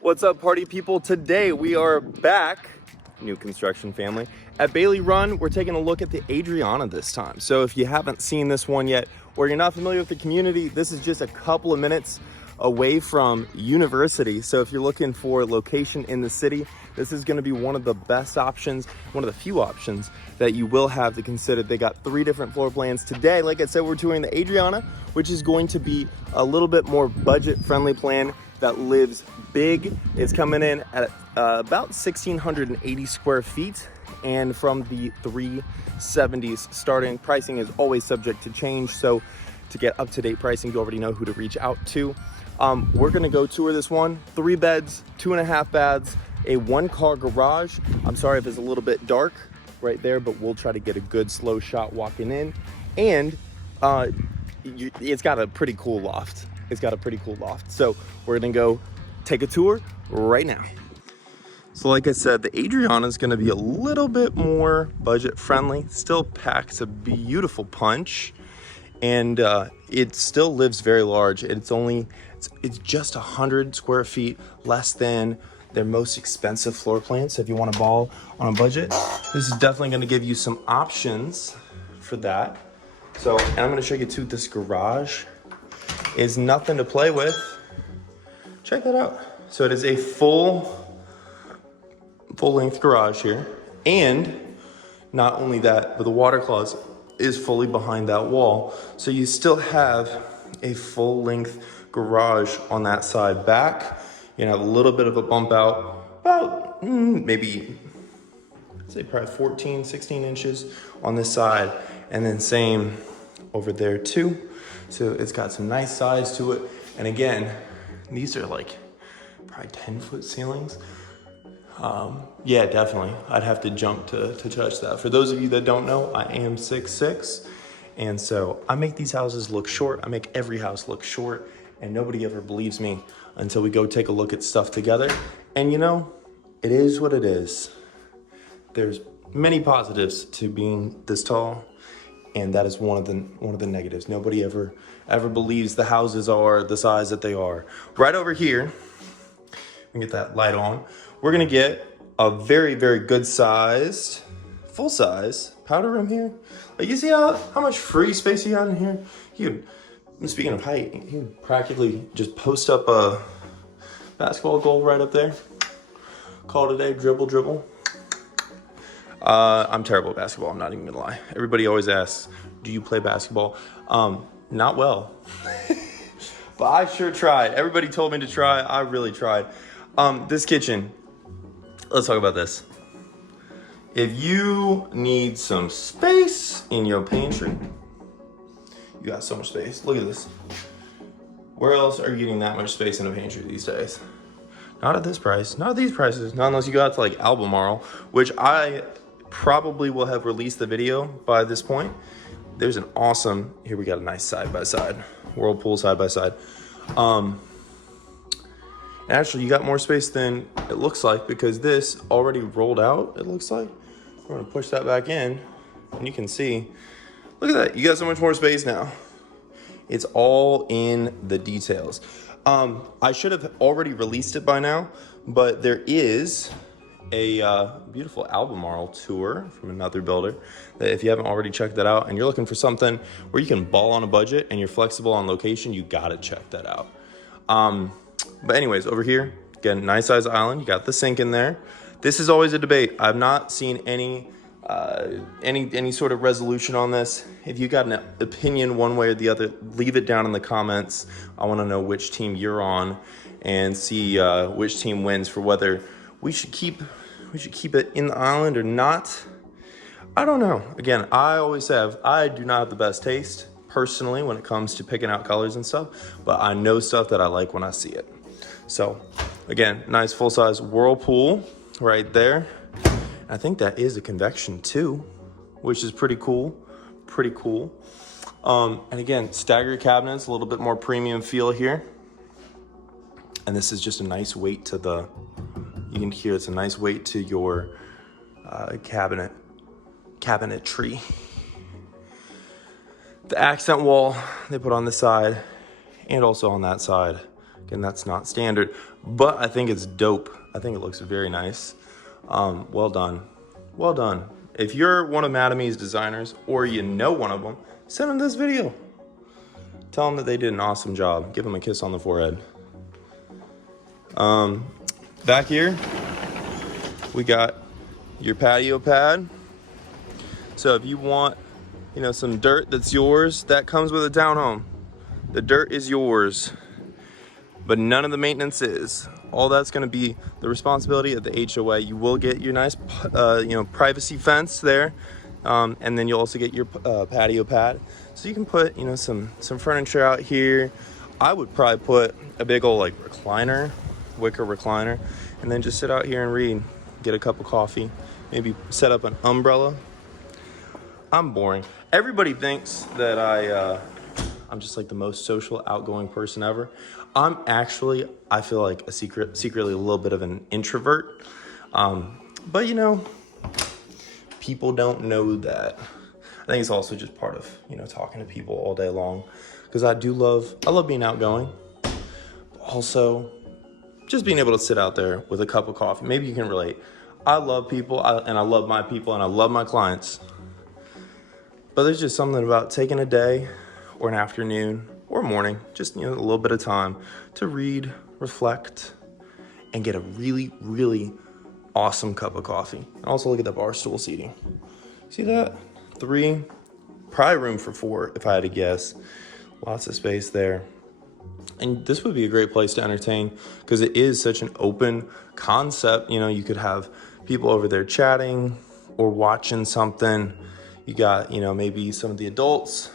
What's up, party people? Today we are back, new construction family, at Bailey Run. We're taking a look at the Adriana this time. So if you haven't seen this one yet, or you're not familiar with the community, this is just a couple of minutes away from University. So if you're looking for a location in the city, this is gonna be one of the best options, one of the few options that you will have to consider. They got 3 different floor plans. Today, like I said, we're touring the Adriana, which is going to be a little bit more budget-friendly plan that lives big. It's coming in at about 1,680 square feet, and from the 370s starting. Pricing is always subject to change, so to get up-to-date pricing, you already know who to reach out to. We're gonna go tour this one. 3 beds, 2.5 baths, a 1-car garage. I'm sorry if it's a little bit dark right there, but we'll try to get a good slow shot walking in. And it's got a pretty cool loft. So we're gonna go take a tour right now. So like I said, the Adriana is gonna be a little bit more budget friendly, still packs a beautiful punch, and it still lives very large. It's just 100 square feet less than their most expensive floor plan. So if you want to ball on a budget, this is definitely gonna give you some options for that. So, and I'm gonna show you too, this garage is nothing to play with. Check that out. So it is a full length garage here. And not only that, but the water closet is fully behind that wall. So you still have a full length garage on that side back. You know, a little bit of a bump out, about maybe, I'd say probably 14, 16 inches on this side. And then same over there too. So it's got some nice size to it. And again, these are like probably 10-foot ceilings. Yeah, definitely. I'd have to jump to touch that. For those of you that don't know, I am 6'6", and so I make these houses look short. I make every house look short, and nobody ever believes me until we go take a look at stuff together. And you know, it is what it is. There's many positives to being this tall, and that is one of the negatives. Nobody ever believes the houses are the size that they are. Right over here, we can get that light on. We're gonna get a very, very good sized, full size powder room here. Like, you see how much free space you got in here? Speaking of height, you can practically just post up a basketball goal right up there. Call it a day, dribble. I'm terrible at basketball, I'm not even gonna lie. Everybody always asks, do you play basketball? Not well, but I sure tried. Everybody told me to try, I really tried. This kitchen, let's talk about this. If you need some space in your pantry, you got so much space. Look at this. Where else are you getting that much space in a pantry these days? Not at this price, not at these prices, not unless you got to like Albemarle, which I probably will have released the video by this point. There's an awesome, here we got a nice side-by-side, Whirlpool side-by-side. Actually, you got more space than it looks like, because this already rolled out, it looks like. We're gonna push that back in, and you can see, look at that, you got so much more space now. It's all in the details. I should have already released it by now, but there is a beautiful Albemarle tour from another builder that if you haven't already checked that out and you're looking for something where you can ball on a budget and you're flexible on location, you gotta check that out. But anyways, over here, again, nice size island. You got the sink in there. This is always a debate. I've not seen any sort of resolution on this. If you got an opinion one way or the other, leave it down in the comments. I want to know which team you're on and see which team wins for whether we should keep it in the island or not. I don't know. Again, I do not have the best taste personally when it comes to picking out colors and stuff, but I know stuff that I like when I see it. So again, nice full-size Whirlpool right there. I think that is a convection too, which is pretty cool. And again, staggered cabinets, a little bit more premium feel here. And this is just a nice weight to you can hear it's a nice weight to your cabinetry. The accent wall they put on this side and also on that side, And that's not standard, but I think it's dope. I think it looks very nice. Well done. Well done. If you're one of Mattamy's designers or you know one of them, send them this video. Tell them that they did an awesome job. Give them a kiss on the forehead. Back here, we got your patio pad. So if you want, you know, some dirt that's yours, that comes with a townhome. The dirt is yours, but none of the maintenance is. All that's gonna be the responsibility of the HOA. You will get your nice, privacy fence there. And then you'll also get your patio pad. So you can put, some furniture out here. I would probably put a big old recliner, wicker recliner, and then just sit out here and read, get a cup of coffee, maybe set up an umbrella. I'm boring. Everybody thinks that I'm just the most social, outgoing person ever. I'm actually, I feel like secretly a little bit of an introvert. But people don't know that. I think it's also just part of, talking to people all day long. Because I love being outgoing. Also, just being able to sit out there with a cup of coffee. Maybe you can relate. I love people, and I love my people, and I love my clients. But there's just something about taking a day or an afternoon or morning, just a little bit of time to read, reflect, and get a really, really awesome cup of coffee. And also look at the bar stool seating. See that? 3, probably room for 4 if I had to guess. Lots of space there. And this would be a great place to entertain because it is such an open concept. You could have people over there chatting or watching something. You got, maybe some of the adults.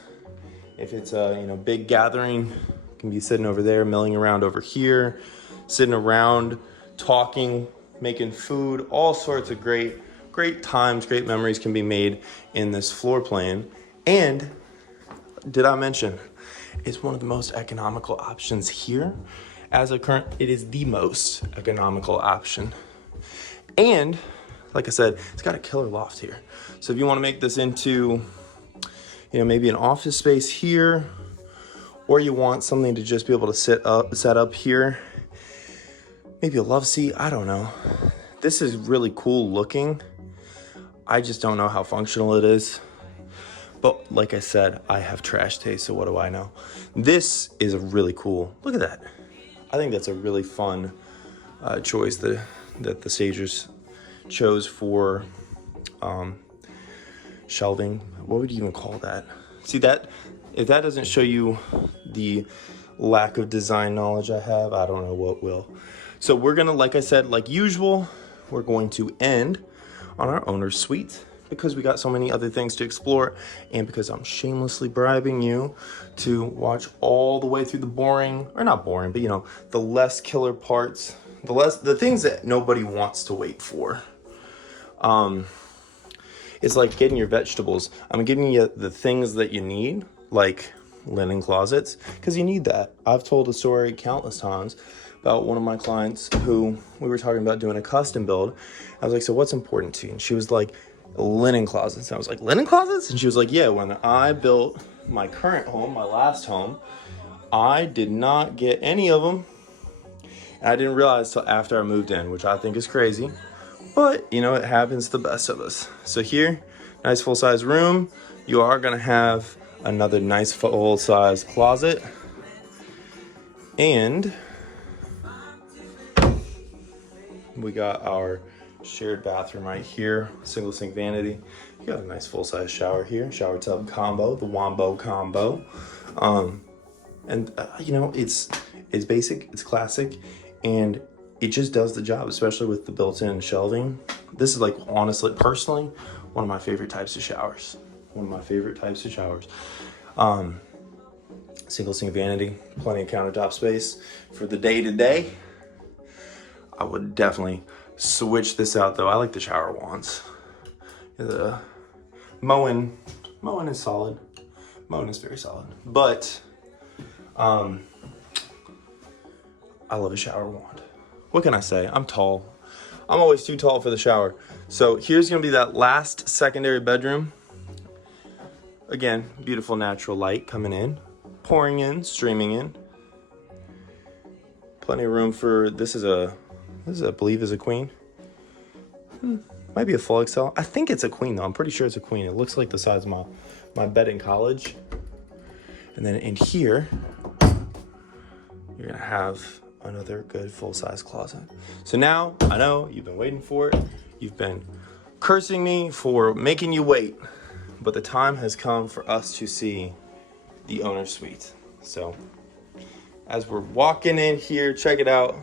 If it's a, big gathering, can be sitting over there, milling around over here, sitting around, talking, making food, all sorts of great times, great memories can be made in this floor plan. And did I mention, it's one of the most economical options here. It is the most economical option. And like I said, it's got a killer loft here. So if you want to make this into, maybe an office space here, or you want something to just be able to set up here, maybe a love seat, I don't know. This is really cool looking. I just don't know how functional it is. But like I said, I have trash taste, so what do I know? This is a really cool, look at that. I think that's a really fun choice that the stagers chose for shelving. What would you even call that? See that? If that doesn't show you the lack of design knowledge I have, I don't know what will. So we're gonna, like I said, like usual, we're going to end on our owner's suite because we got so many other things to explore and because I'm shamelessly bribing you to watch all the way through the boring, or not boring, but the less killer parts, the things that nobody wants to wait for. It's like getting your vegetables. I'm giving you the things that you need, like linen closets, because you need that. I've told a story countless times about one of my clients who we were talking about doing a custom build. I was like, so what's important to you? And she was like, linen closets. And I was like, linen closets? And she was like, yeah, when I built my current home, my last home, I did not get any of them. And I didn't realize till after I moved in, which I think is crazy. But, it happens to the best of us. So here, nice full-size room. You are going to have another nice full-size closet. And we got our shared bathroom right here, single sink vanity. You got a nice full-size shower here, shower tub combo, the Wombo combo. It's basic, it's classic, and it just does the job, especially with the built-in shelving. This is honestly, personally, one of my favorite types of showers. Single sink vanity, plenty of countertop space for the day-to-day. I would definitely switch this out though. I like the shower wands. The mowing is solid. Mowing is very solid. But I love a shower wand. What can I say? I'm tall. I'm always too tall for the shower. So here's gonna be that last secondary bedroom. Again, beautiful natural light coming in, pouring in, streaming in. Plenty of room for, this is I believe is a queen. Might be a full XL. I think it's a queen though. I'm pretty sure it's a queen. It looks like the size of my bed in college. And then in here, you're gonna have another good full-size closet. So now, I know you've been waiting for it. You've been cursing me for making you wait, but the time has come for us to see the owner's suite. So as we're walking in here, check it out.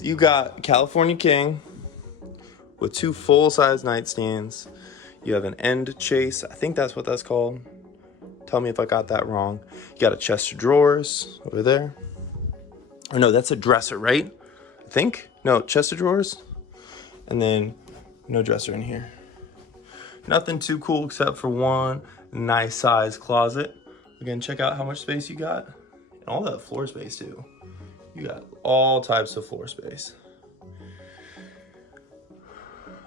You got California King with 2 full-size nightstands. You have an end chase. I think that's what that's called. Tell me if I got that wrong. You got a chest of drawers over there. Or no, that's a dresser, right? I think. No, chest of drawers. And then no dresser in here. Nothing too cool except for one nice size closet. Again, check out how much space you got. And all that floor space too. You got all types of floor space.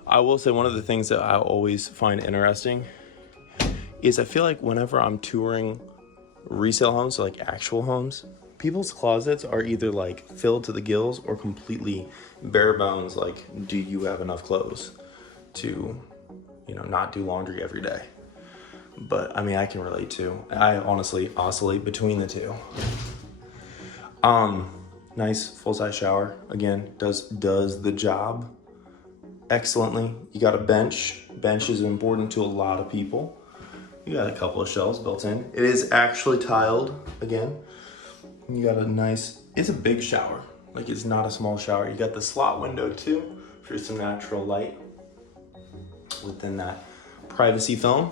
I will say one of the things that I always find interesting is I feel like whenever I'm touring resale homes, so like actual homes, people's closets are either like filled to the gills or completely bare bones. Like, do you have enough clothes to, you know, not do laundry every day? But I mean, I can relate to. I honestly oscillate between the two. Nice full-size shower. Again, does the job excellently. You got a bench. Bench is important to a lot of people. You got a couple of shelves built in. It is actually tiled again. You got a nice, it's a big shower. Like, it's not a small shower. You got the slot window too for some natural light within that privacy film.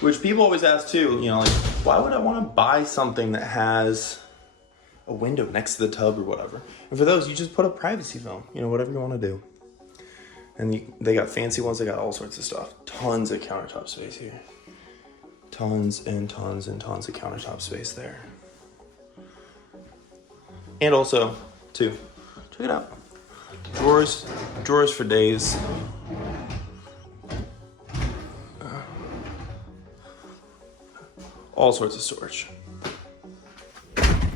Which people always ask too, you know, like, why would I want to buy something that has a window next to the tub or whatever? And for those, you just put a privacy film, you know, whatever you want to do. And they got fancy ones, they got all sorts of stuff. Tons of countertop space here. Tons and tons and tons of countertop space there. And also, too, check it out. Drawers for days. All sorts of storage.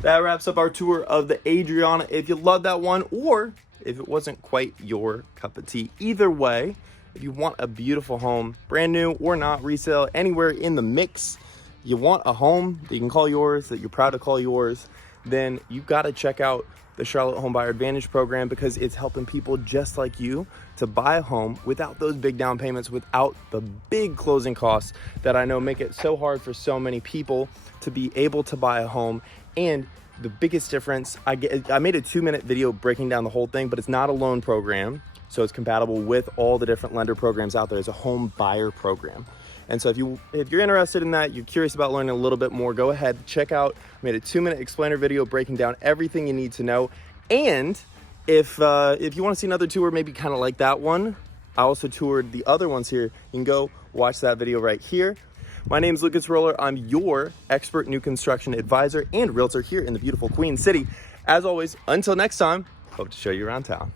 That wraps up our tour of the Adriana. If you love that one, or if it wasn't quite your cup of tea, either way, if you want a beautiful home, brand new or not, resale, anywhere in the mix, you want a home that you can call yours, that you're proud to call yours, then you've got to check out the Charlotte Home Buyer Advantage program, because it's helping people just like you to buy a home without those big down payments, without the big closing costs that I know make it so hard for so many people to be able to buy a home. And the biggest difference, I made a 2-minute video breaking down the whole thing, but it's not a loan program, so it's compatible with all the different lender programs out there. It's a home buyer program. And so if you're interested in that, you're curious about learning a little bit more, go ahead, check out. I made a 2-minute explainer video breaking down everything you need to know. And if you want to see another tour, maybe kind of like that one, I also toured the other ones here. You can go watch that video right here. My name is Lucas Roller. I'm your expert new construction advisor and realtor here in the beautiful Queen City. As always, until next time, hope to show you around town.